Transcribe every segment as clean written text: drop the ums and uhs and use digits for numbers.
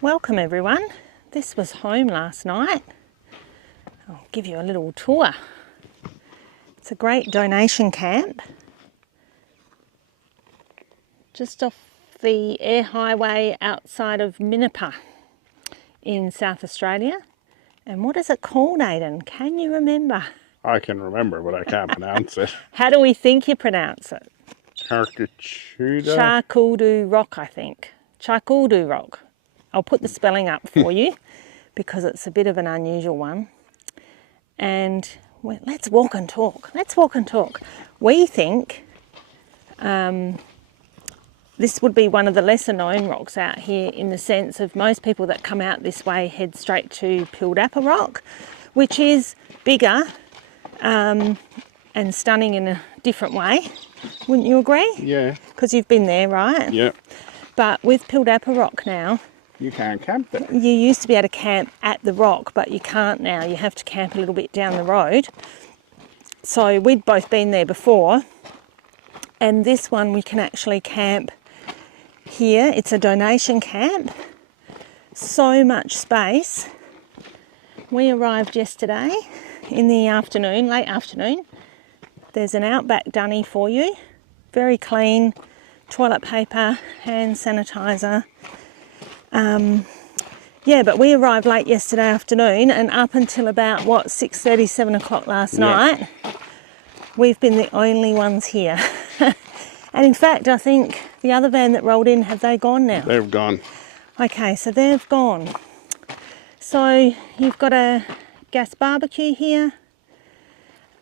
Welcome everyone. This was home last night. I'll give you a little tour. It's a great donation camp just off the air highway outside of Minimalist in South Australia. And what is it called, Aidan? Can you remember? I can remember, but I can't pronounce it. How do we think you pronounce it? Tcharkuldu Rock, I think. Tcharkuldu Rock. I'll put the spelling up for you because it's a bit of an unusual one. And let's walk and talk. Let's walk and talk. We think this would be one of the lesser known rocks out here, in the sense of most people that come out this way head straight to Tcharkuldu Rock, which is bigger and stunning in a different way. Wouldn't you agree? Yeah. Because you've been there, right? Yeah. But with Tcharkuldu Rock now, you can't camp there. You used to be able to camp at the rock, but you can't now. You have to camp a little bit down the road. So we'd both been there before, and this one we can actually camp here. It's a donation camp. So much space. We arrived yesterday in the afternoon, late afternoon. There's an outback dunny for you. Very clean. Toilet paper, hand sanitizer. Yeah, but we arrived late yesterday afternoon, and up until about, 6:30, 7 o'clock last night, we've been the only ones here. And in fact, I think the other van that rolled in, have they gone now? They've gone. Okay, so they've gone. So you've got a gas barbecue here,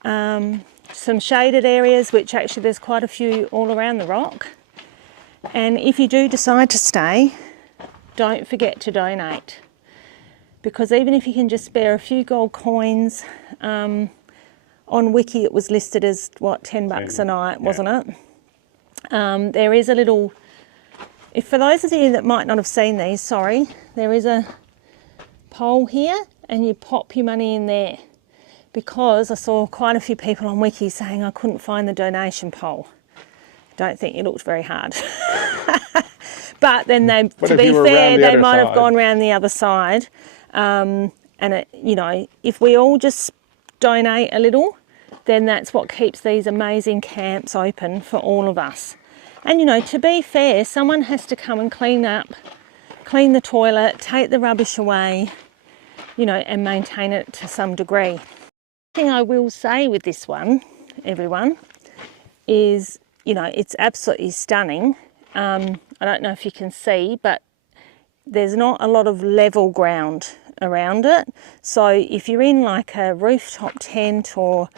some shaded areas, which actually there's quite a few all around the rock. And if you do decide to stay, don't forget to donate, because even if you can just spare a few gold coins, on Wiki it was listed as $10 a night, wasn't it? There is a little, for those of you that might not have seen these, sorry, there is a pole here and you pop your money in there, because I saw quite a few people on Wiki saying I couldn't find the donation pole. Don't think you looked very hard. But then to be fair, they might have gone around the other side. And if we all just donate a little, then that's what keeps these amazing camps open for all of us. And to be fair, someone has to come and clean the toilet, take the rubbish away, and maintain it to some degree. The thing I will say with this one, everyone, is, it's absolutely stunning. I don't know if you can see, but there's not a lot of level ground around it. So if you're in like a rooftop tent or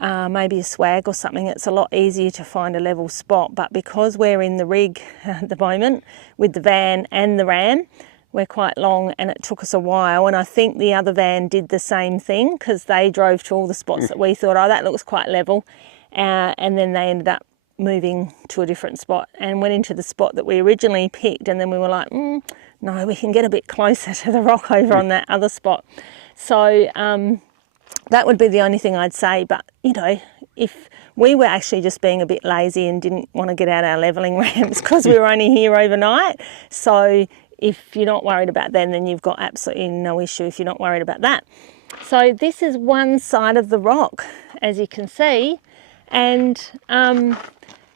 maybe a swag or something, it's a lot easier to find a level spot. But because we're in the rig at the moment with the van and the ram, we're quite long, and it took us a while. And I think the other van did the same thing, because they drove to all the spots that we thought, oh, that looks quite level. And then they ended up moving to a different spot and went into the spot that we originally picked, and then we were like, no, we can get a bit closer to the rock over on that other spot. So that would be the only thing I'd say. But if we were actually just being a bit lazy and didn't want to get out our levelling ramps because we were only here overnight, so if you're not worried about them, then you've got absolutely no issue if you're not worried about that. So this is one side of the rock, as you can see, and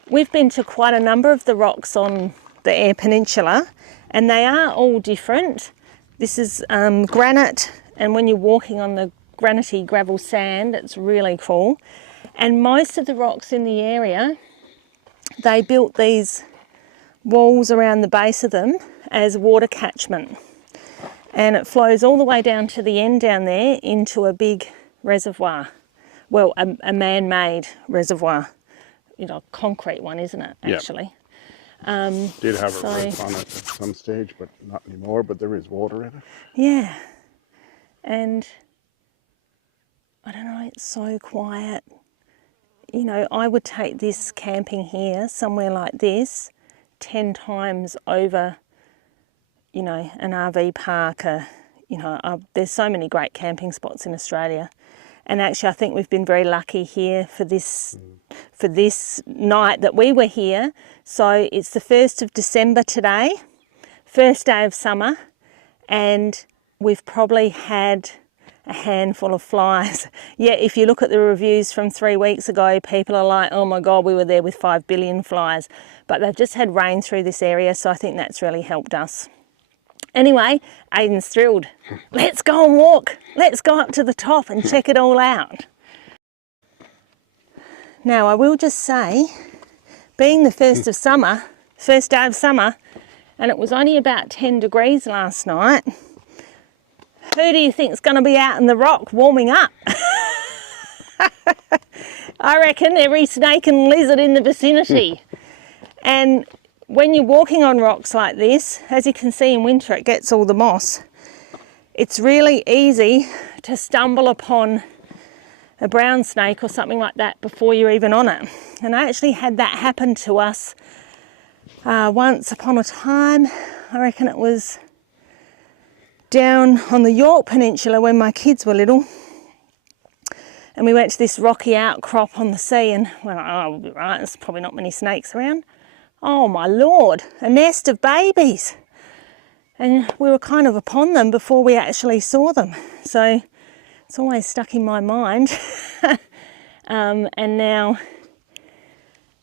we've been to quite a number of the rocks on the Eyre Peninsula, and they are all different. This is granite, and when you're walking on the granity gravel sand, it's really cool. And most of the rocks in the area, they built these walls around the base of them as water catchment, and it flows all the way down to the end down there into a big reservoir. Well, a man-made reservoir. Concrete one, isn't it, actually? Yep. Did have a roof on it at some stage, but not anymore, but there is water in it. Yeah. And I don't know, it's so quiet. I would take this camping here, somewhere like this, 10 times over, an RV park. There's so many great camping spots in Australia. And actually, I think we've been very lucky here for this night that we were here. So it's the 1st of December today, first day of summer, and we've probably had a handful of flies. Yeah, if you look at the reviews from 3 weeks ago, people are like, oh my God, we were there with 5 billion flies. But they've just had rain through this area, so I think that's really helped us. Anyway, Aiden's thrilled. Let's go and walk. Let's go up to the top and check it all out. Now, I will just say, being the first day of summer, and it was only about 10 degrees last night, who do you think's going to be out in the rock warming up? I reckon every snake and lizard in the vicinity. And when you're walking on rocks like this, as you can see in winter, it gets all the moss. It's really easy to stumble upon a brown snake or something like that before you're even on it. And I actually had that happen to us once upon a time. I reckon it was down on the York Peninsula when my kids were little. And we went to this rocky outcrop on the sea and went, oh, we'll be right, there's probably not many snakes around. Oh my Lord, a nest of babies. And we were kind of upon them before we actually saw them. So it's always stuck in my mind. And now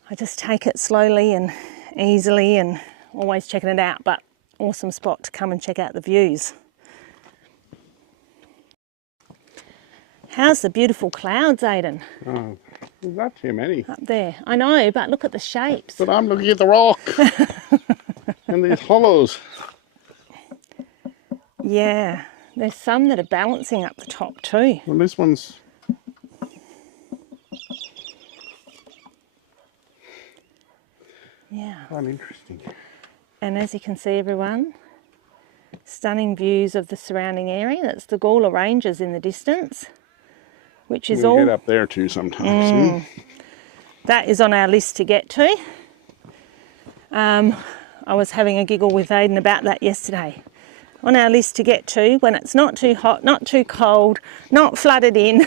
I just take it slowly and easily and always checking it out. But awesome spot to come and check out the views. How's the beautiful clouds, Aiden? Oh, there's not too many. Up there. I know, but look at the shapes. But I'm looking at the rock and these hollows. Yeah, there's some that are balancing up the top too. Well, this one's... Yeah. quite interesting. And as you can see, everyone, stunning views of the surrounding area. That's the Gawler Ranges in the distance, which is we'll all... get up there too sometime. That is on our list to get to. I was having a giggle with Aiden about that yesterday. On our list to get to when it's not too hot, not too cold, not flooded in,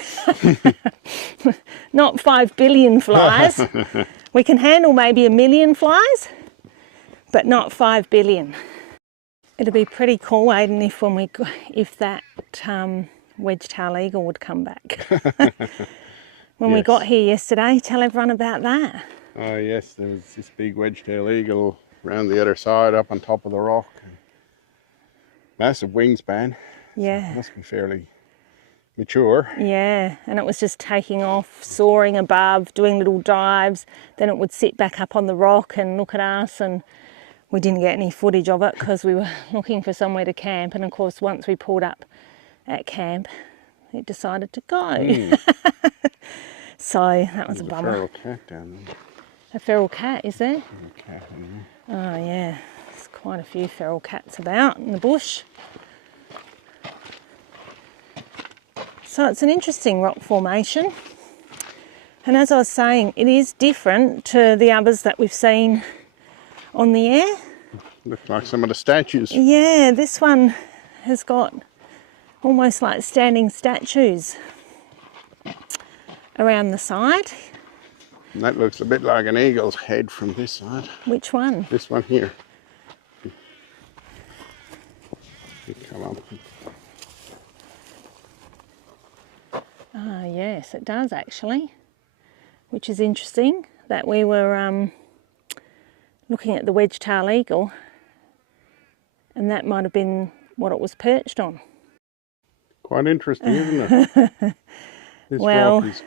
not 5 billion flies. We can handle maybe 1 million flies, but not 5 billion. It'd be pretty cool, Aiden, if that wedge-tailed eagle would come back. When we got here yesterday, tell everyone about that. Oh yes, there was this big wedge-tailed eagle around the other side up on top of the rock. Massive wingspan. Yeah. So it must be fairly mature. Yeah, and it was just taking off, soaring above, doing little dives. Then it would sit back up on the rock and look at us, and we didn't get any footage of it because we were looking for somewhere to camp. And of course, once we pulled up at camp, it decided to go. So that was a bummer. There's a feral cat down there. A feral cat, is there? A cat in Oh yeah, there's quite a few feral cats about in the bush. So it's an interesting rock formation. And as I was saying, it is different to the others that we've seen on the air. Looks like some of the statues. Yeah, this one has got almost like standing statues around the side. And that looks a bit like an eagle's head from this side. Which one? This one here. You come up. Ah, yes, it does actually, which is interesting that we were looking at the wedge-tailed eagle and that might have been what it was perched on. Quite interesting, isn't it? This rock is,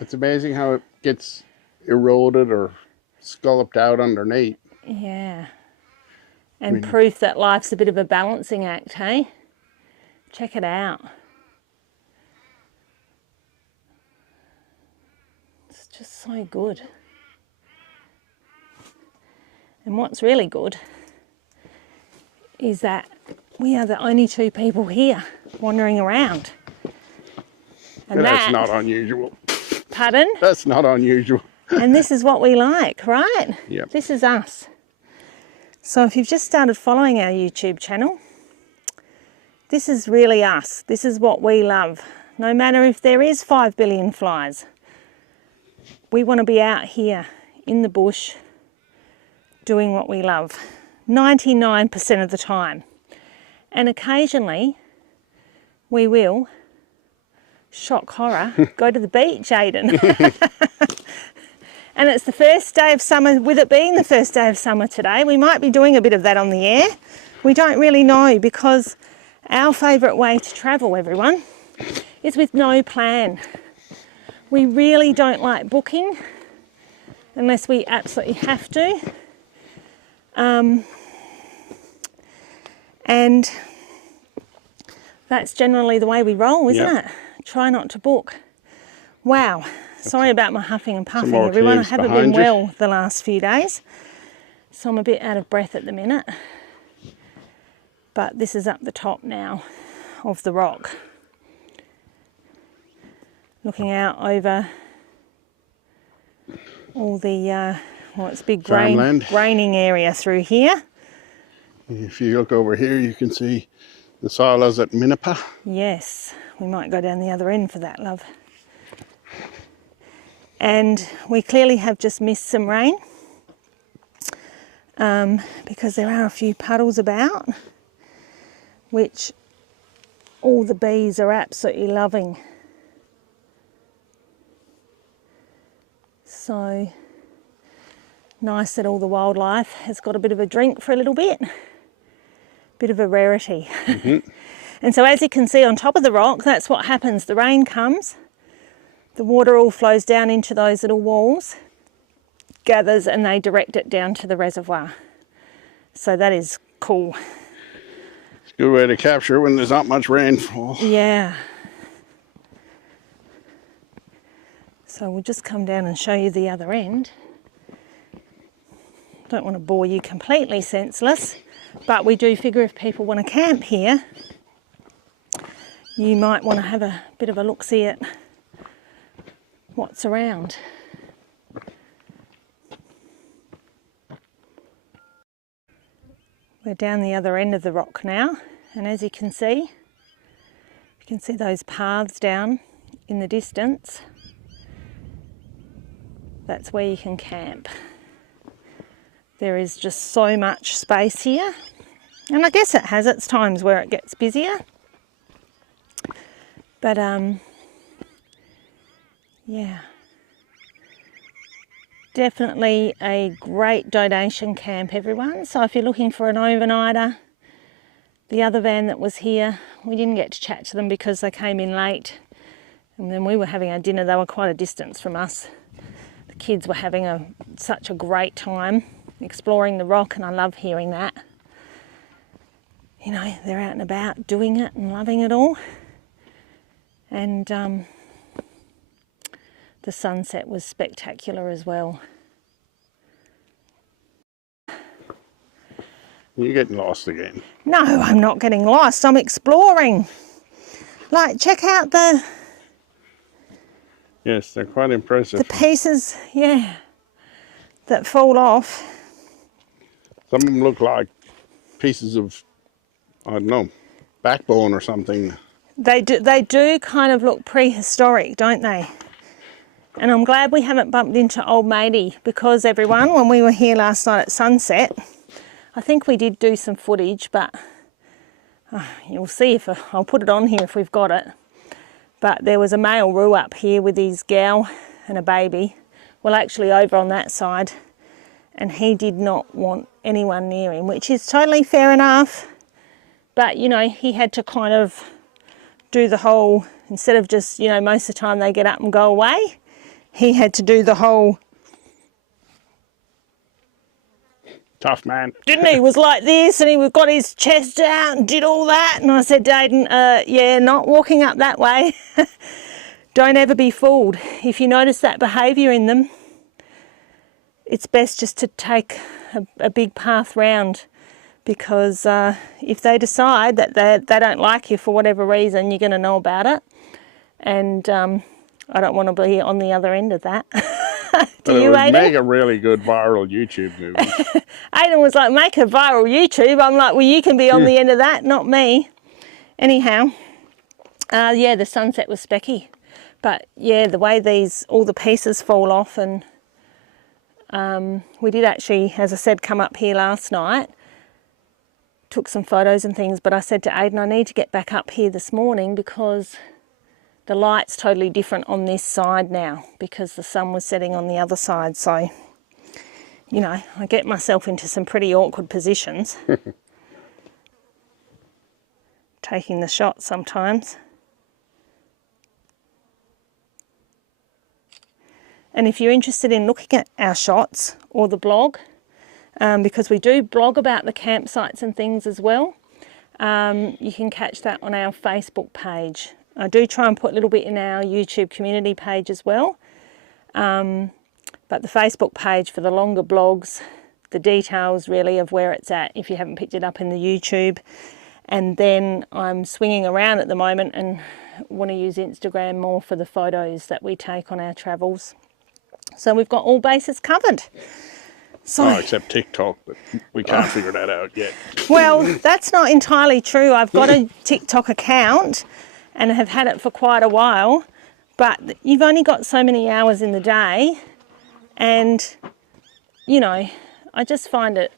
it's amazing how it gets eroded or scalloped out underneath. Yeah, and proof that life's a bit of a balancing act, hey? Check it out. It's just so good. And what's really good is that we are the only 2 people here wandering around. And that's not unusual. Pardon? That's not unusual. And this is what we like, right? Yep. This is us. So if you've just started following our YouTube channel, this is really us. This is what we love. No matter if there is 5 billion flies, we want to be out here in the bush doing what we love 99% of the time. And occasionally we will, shock horror, go to the beach, Aidan. And it's the first day of summer. With it being the first day of summer today, we might be doing a bit of that on the air. We don't really know, because our favourite way to travel, everyone, is with no plan. We really don't like booking unless we absolutely have to. And that's generally the way we roll, isn't it? Try not to book. Wow. Sorry about my huffing and puffing, everyone. I haven't been well the last few days, so I'm a bit out of breath at the minute. But this is up the top now of the rock, looking out over all the, well, it's big graining area through here. If you look over here, you can see the silos at Minipa. Yes, we might go down the other end for that, love. And we clearly have just missed some rain, because there are a few puddles about, which all the bees are absolutely loving. So nice that all the wildlife has got a bit of a drink for a little bit. Bit of a rarity. Mm-hmm. And so as you can see on top of the rock, that's what happens. The rain comes, the water all flows down into those little walls, gathers, and they direct it down to the reservoir. So that is cool. It's a good way to capture when there's not much rainfall. Yeah. So we'll just come down and show you the other end. Don't want to bore you completely senseless, but we do figure if people want to camp here, you might want to have a bit of a look-see at what's around. We're down the other end of the rock now, and as you can see those paths down in the distance. That's where you can camp. There is just so much space here, and I guess it has its times where it gets busier, but yeah, definitely a great donation camp, everyone. So if you're looking for an overnighter, the other van that was here, we didn't get to chat to them because they came in late, and then we were having our dinner. They were quite a distance from us. The kids were having such a great time exploring the rock, and I love hearing that. You know, they're out and about doing it and loving it all. And the sunset was spectacular as well. You're getting lost again. No, I'm not getting lost. I'm exploring. Like, check out the... Yes, they're quite impressive. The pieces, yeah, that fall off. Some of them look like pieces of, I don't know, backbone or something. They do kind of look prehistoric, don't they? And I'm glad we haven't bumped into old matey, because everyone, when we were here last night at sunset, I think we did do some footage, but you'll see if I'll put it on here if we've got it. But there was a male roo up here with his gal and a baby. Well, actually over on that side, and he did not want anyone near him, which is totally fair enough. But, you know, he had to kind of do the whole, instead of just, you know, most of the time they get up and go away, he had to do the whole... Tough man. Didn't he? Was like this, and he got his chest out and did all that. And I said, Dayden, yeah, not walking up that way. Don't ever be fooled. If you notice that behaviour in them, it's best just to take a big path round, because if they decide that they don't like you for whatever reason, you're going to know about it. And I don't want to be on the other end of that. Do you, Aidan? It would make a really good viral YouTube movie. Aidan was like, make a viral YouTube. I'm like, well, you can be on the end of that, not me. Anyhow, yeah, the sunset was specky. But yeah, the way all the pieces fall off, and we did actually, as I said, come up here last night took some photos and things, but I said to Aidan, I need to get back up here this morning because the light's totally different on this side now because the sun was setting on the other side. So, you know, I get myself into some pretty awkward positions taking the shot sometimes. And if you're interested in looking at our shots or the blog, because we do blog about the campsites and things as well, you can catch that on our Facebook page. I do try and put a little bit in our YouTube community page as well. But the Facebook page for the longer blogs, the details really of where it's at, if you haven't picked it up in the YouTube. And then I'm swinging around at the moment and want to use Instagram more for the photos that we take on our travels. So we've got all bases covered. So, except TikTok, but we can't figure that out yet. Well, that's not entirely true. I've got a TikTok account and have had it for quite a while, but you've only got so many hours in the day, and, you know, I just find it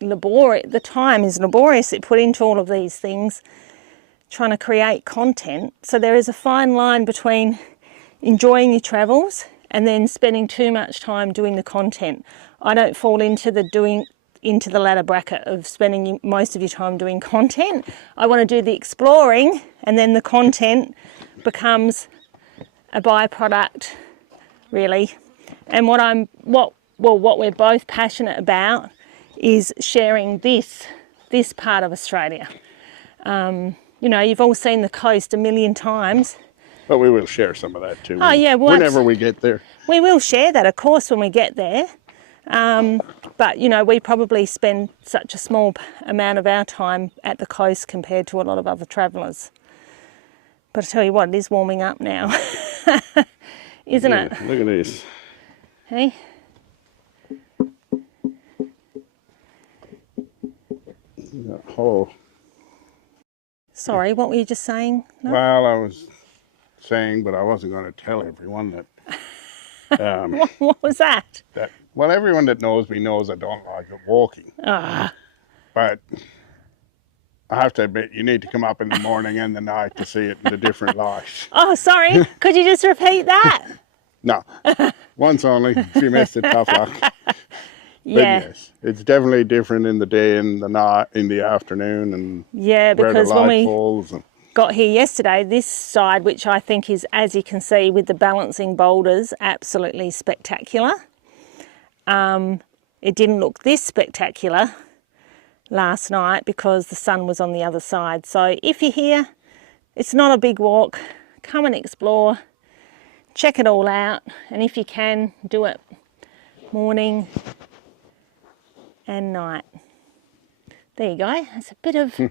laborious. The time is laborious it put into all of these things, trying to create content. So there is a fine line between enjoying your travels and then spending too much time doing the content. I don't fall into the latter bracket of spending most of your time doing content. I want to do the exploring, and then the content becomes a byproduct, really. And what we're both passionate about is sharing this part of Australia. You know, you've all seen the coast a million times. But we will share some of that too. Oh yeah, well, whenever we get there. We will share that, of course, when we get there. But, you know, we probably spend such a small amount of our time at the coast compared to a lot of other travellers. But I tell you what, it is warming up now, isn't it? Look at this. Hey? Oh. Sorry, what were you just saying? No? Well, I was saying, but I wasn't going to tell everyone that. What was that? Well, everyone that knows me knows I don't like walking. But I have to admit, you need to come up in the morning and the night to see it in a different light. Oh, sorry. Could you just repeat that? No. Once only. If you missed it, tough luck. Yeah. But yes, it's definitely different in the day and the night, in the afternoon, and yeah, where because the light falls. Got here yesterday, this side, which I think is, as you can see, with the balancing boulders, absolutely spectacular. It didn't look this spectacular last night because the sun was on the other side. So if you're here, it's not a big walk. Come and explore, check it all out, and if you can, do it morning and night. There you go. That's a bit of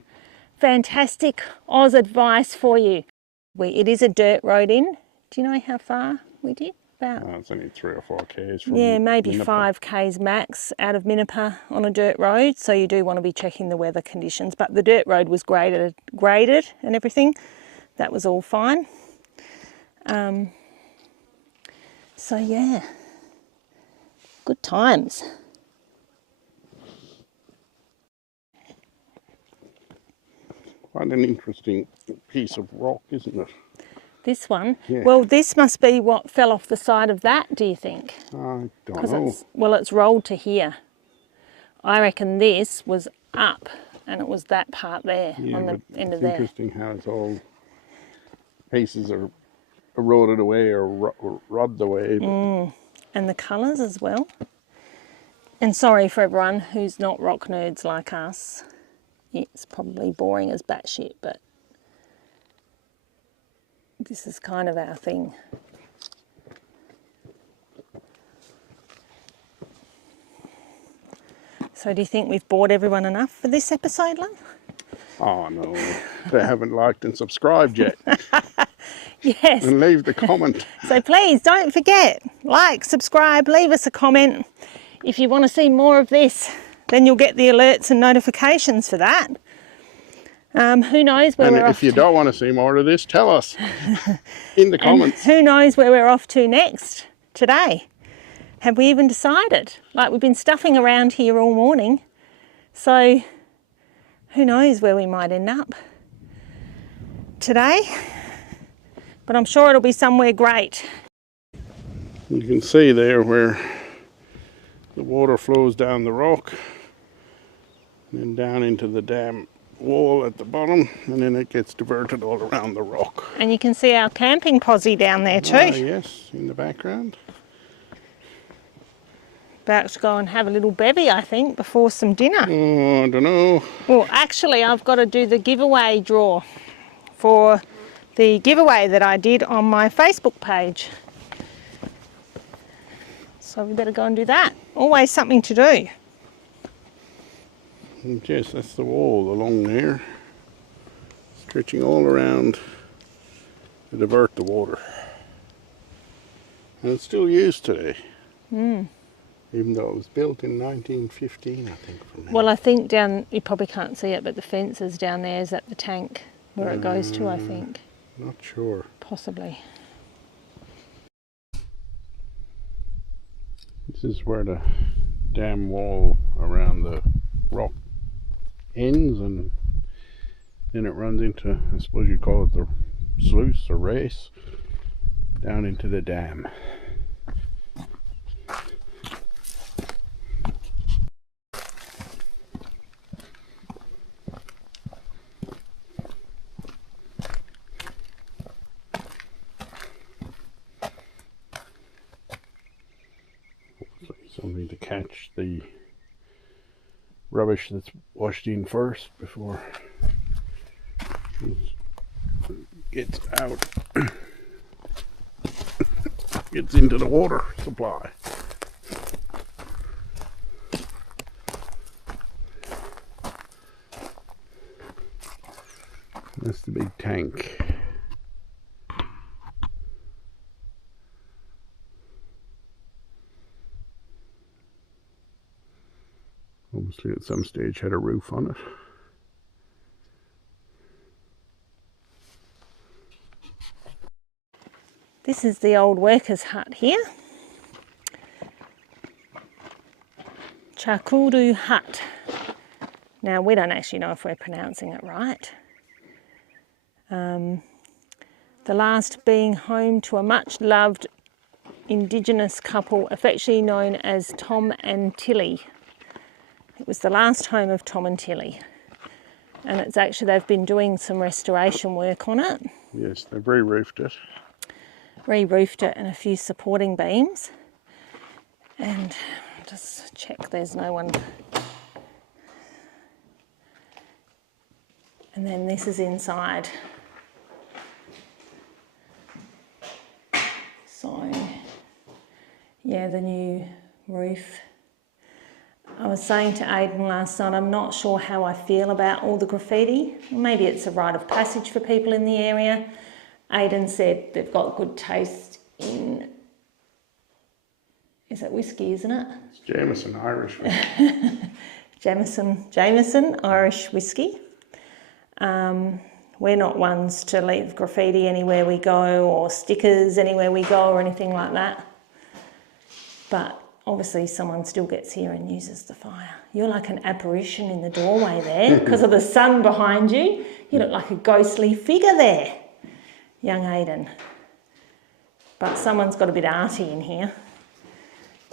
fantastic Oz advice for you. It is a dirt road in. Do you know how far we did? About, it's only 3 or 4 k's from maybe Minipa. 5 k's max out of Minipa on a dirt road, so you do want to be checking the weather conditions. But the dirt road was graded and everything. That was all fine. So yeah, good times. Quite an interesting piece of rock, isn't it? This one? Yeah. Well, this must be what fell off the side of that, do you think? I don't know. It's rolled to here. I reckon this was up and it was that part there on the end of there. It's interesting how it's all pieces are eroded away or rubbed away. And the colours as well. And sorry for everyone who's not rock nerds like us. It's probably boring as batshit, but this is kind of our thing. So do you think we've bored everyone enough for this episode, love? Oh no, they haven't liked and subscribed yet. Yes. And leave the comment. So please don't forget, like, subscribe, leave us a comment. If you want to see more of this, then you'll get the alerts and notifications for that. Who knows where we're off to. And if you don't want to see more of this, tell us in the comments. Who knows where we're off to next today? Have we even decided? Like, we've been stuffing around here all morning. So who knows where we might end up today, but I'm sure it'll be somewhere great. You can see there where the water flows down the rock and then down into the dam wall at the bottom, and then it gets diverted all around the rock. And you can see our camping posse down there too. Ah, yes, in the background. About to go and have a little bevy, I think, before some dinner. Oh, I don't know. Well, actually, I've got to do the giveaway draw for the giveaway that I did on my Facebook page. So we better go and do that. Always something to do. Yes, that's the wall along there, stretching all around to divert the water. And it's still used today. Even though it was built in 1915, I think. From Well, I think down, you probably can't see it, but the fence is down there. Is at the tank where it goes to, I think. Not sure. Possibly. This is where the dam wall around the rock ends, and then it runs into, I suppose you'd call it the sluice or race, down into the dam. Something to catch the rubbish that's washed in first before it gets out, gets into the water supply. That's the big tank. Obviously at some stage had a roof on it. This is the old workers' hut here. Tcharkuldu hut. Now, we don't actually know if we're pronouncing it right. The last being home to a much-loved Indigenous couple affectionately known as Tom and Tilly. It was the last home of Tom and Tilly. And it's actually, they've been doing some restoration work on it. Yes, they've re-roofed it. Re-roofed it and a few supporting beams. And just check there's no one. And then this is inside. So, yeah, the new roof. I was saying to Aidan last night, I'm not sure how I feel about all the graffiti. Maybe it's a rite of passage for people in the area. Aidan said they've got good taste in, is it whiskey, isn't it? It's Jameson Irish whiskey. Jameson Irish whiskey. We're not ones to leave graffiti anywhere we go, or stickers anywhere we go, or anything like that. But obviously someone still gets here and uses the fire. You're like an apparition in the doorway there because of the sun behind you. You look like a ghostly figure there, young Aidan. But someone's got a bit arty in here,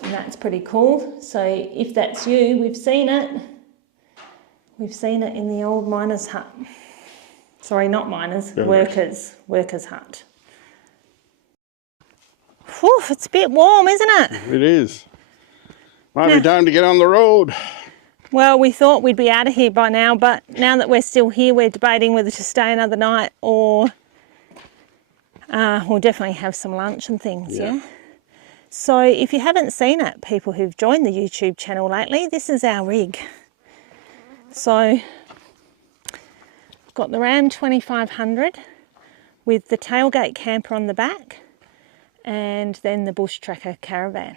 and that's pretty cool. So if that's you, we've seen it. We've seen it in the old miners' hut. Sorry, not miners, workers' hut. Whew, it's a bit warm, isn't it? It is. Might be time to get on the road. Well, we thought we'd be out of here by now, but now that we're still here, we're debating whether to stay another night or we'll definitely have some lunch and things, yeah? So if you haven't seen it, people who've joined the YouTube channel lately, this is our rig. So got the Ram 2500 with the tailgate camper on the back, and then the bush tracker caravan,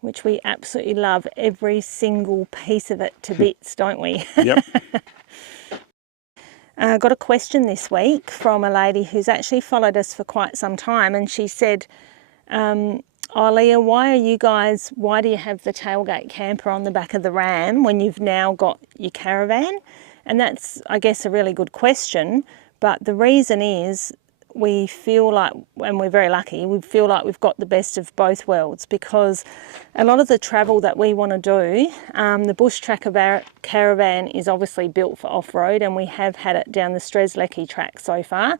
which we absolutely love, every single piece of it to bits, don't we? Yep. Got a question this week from a lady who's actually followed us for quite some time, and she said Oh, Leah, why do you have the tailgate camper on the back of the Ram when you've now got your caravan? And that's, I guess, a really good question. But the reason is we feel like, and we're very lucky, we feel like we've got the best of both worlds, because a lot of the travel that we want to do, the bush tracker caravan is obviously built for off-road, and we have had it down the Strzelecki track so far.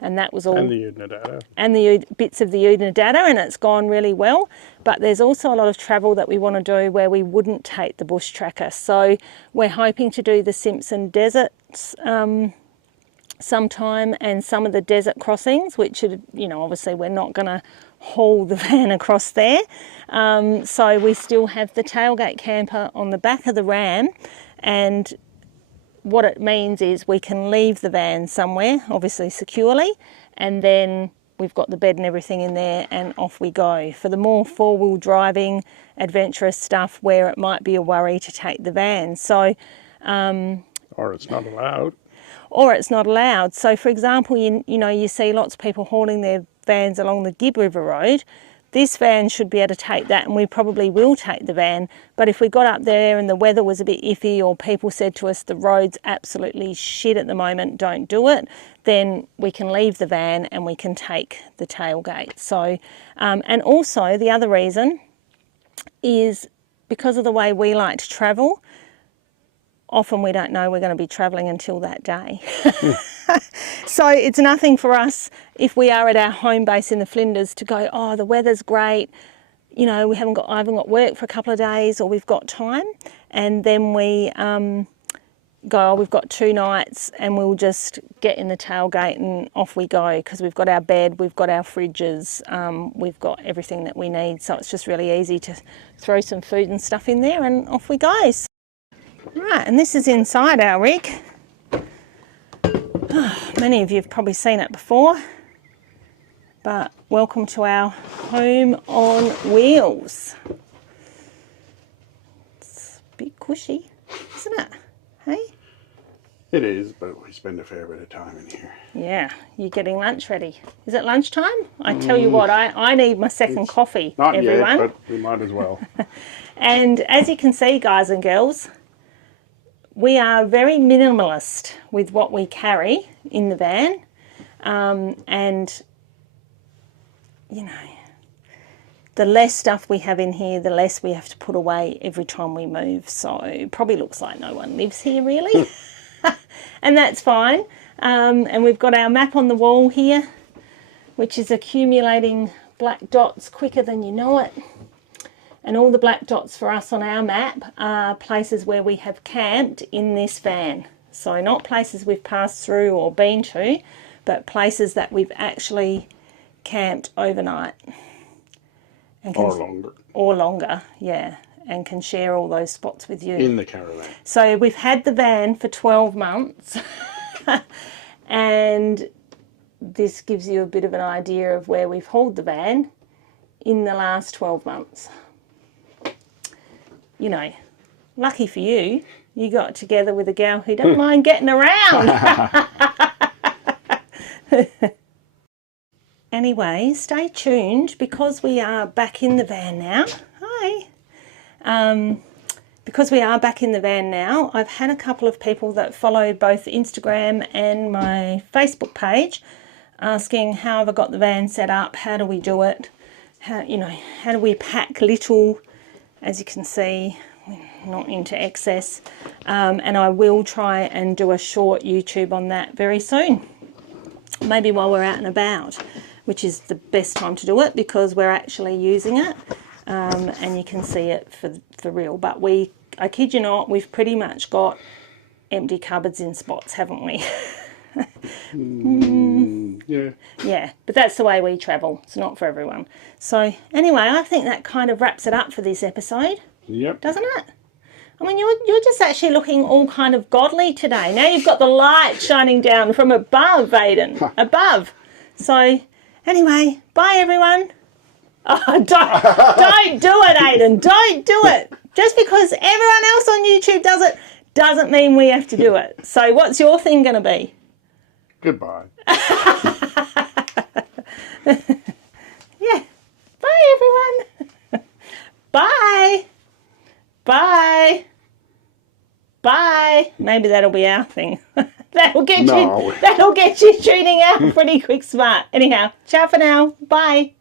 And that was all. And the Udnadada. And the bits of the Udnadada, and it's gone really well. But there's also a lot of travel that we want to do where we wouldn't take the bush tracker. So we're hoping to do the Simpson Deserts sometime, and some of the desert crossings, which are, you know, obviously we're not going to haul the van across there. So we still have the tailgate camper on the back of the Ram, and what it means is we can leave the van somewhere, obviously securely, and then we've got the bed and everything in there, and off we go. For the more four-wheel driving, adventurous stuff where it might be a worry to take the van. So, or it's not allowed. Or it's not allowed. So, for example, you know, you see lots of people hauling their vans along the Gibb River Road. This van should be able to take that, and we probably will take the van. But if we got up there and the weather was a bit iffy, or people said to us the road's absolutely shit at the moment, don't do it, then we can leave the van and we can take the tailgate. So, and also the other reason is because of the way we like to travel, often we don't know we're going to be travelling until that day. So it's nothing for us if we are at our home base in the Flinders to go, oh, the weather's great, you know, I haven't got work for a couple of days, or we've got time, and then we go, oh, we've got 2 nights, and we'll just get in the tailgate and off we go, because we've got our bed, we've got our fridges, we've got everything that we need. So it's just really easy to throw some food and stuff in there and off we go. Right, and this is inside our rig. Many of you have probably seen it before, but welcome to our home on wheels. It's a bit cushy, isn't it? Hey? It is, but we spend a fair bit of time in here. Yeah, you're getting lunch ready. Is it lunchtime? I tell you what, I need my second coffee, not everyone. Yet, but we might as well. And as you can see, guys and girls, we are very minimalist with what we carry in the van, and you know, the less stuff we have in here, the less we have to put away every time we move. So it probably looks like no one lives here really, and that's fine. And we've got our map on the wall here, which is accumulating black dots quicker than you know it. And all the black dots for us on our map are places where we have camped in this van. So not places we've passed through or been to, but places that we've actually camped overnight. And Or longer. Or longer, yeah. And can share all those spots with you. In the caravan. So we've had the van for 12 months. And this gives you a bit of an idea of where we've hauled the van in the last 12 months. You know, lucky for you, you got together with a gal who don't mind getting around. Anyway, stay tuned, because we are back in the van now. Hi. Because we are back in the van now, I've had a couple of people that follow both Instagram and my Facebook page asking how have I got the van set up, how do we do it, how do we pack little. As you can see, we're not into excess, and I will try and do a short YouTube on that very soon, maybe while we're out and about, which is the best time to do it because we're actually using it, and you can see it for real. But I kid you not, we've pretty much got empty cupboards in spots, haven't we? Yeah. Yeah, but that's the way we travel. It's not for everyone. So anyway, I think that kind of wraps it up for this episode. Yep. Doesn't it? I mean, you're just actually looking all kind of godly today. Now you've got the light shining down from above, Aidan. Above. So anyway, bye everyone. Oh, don't do it, Aidan. Don't do it. Just because everyone else on YouTube does it doesn't mean we have to do it. So what's your thing going to be? Goodbye. Yeah. Bye. Bye, everyone. Bye. Bye. Bye. Maybe that'll be our thing. That'll get you tuning out pretty quick smart. Anyhow, ciao for now. Bye.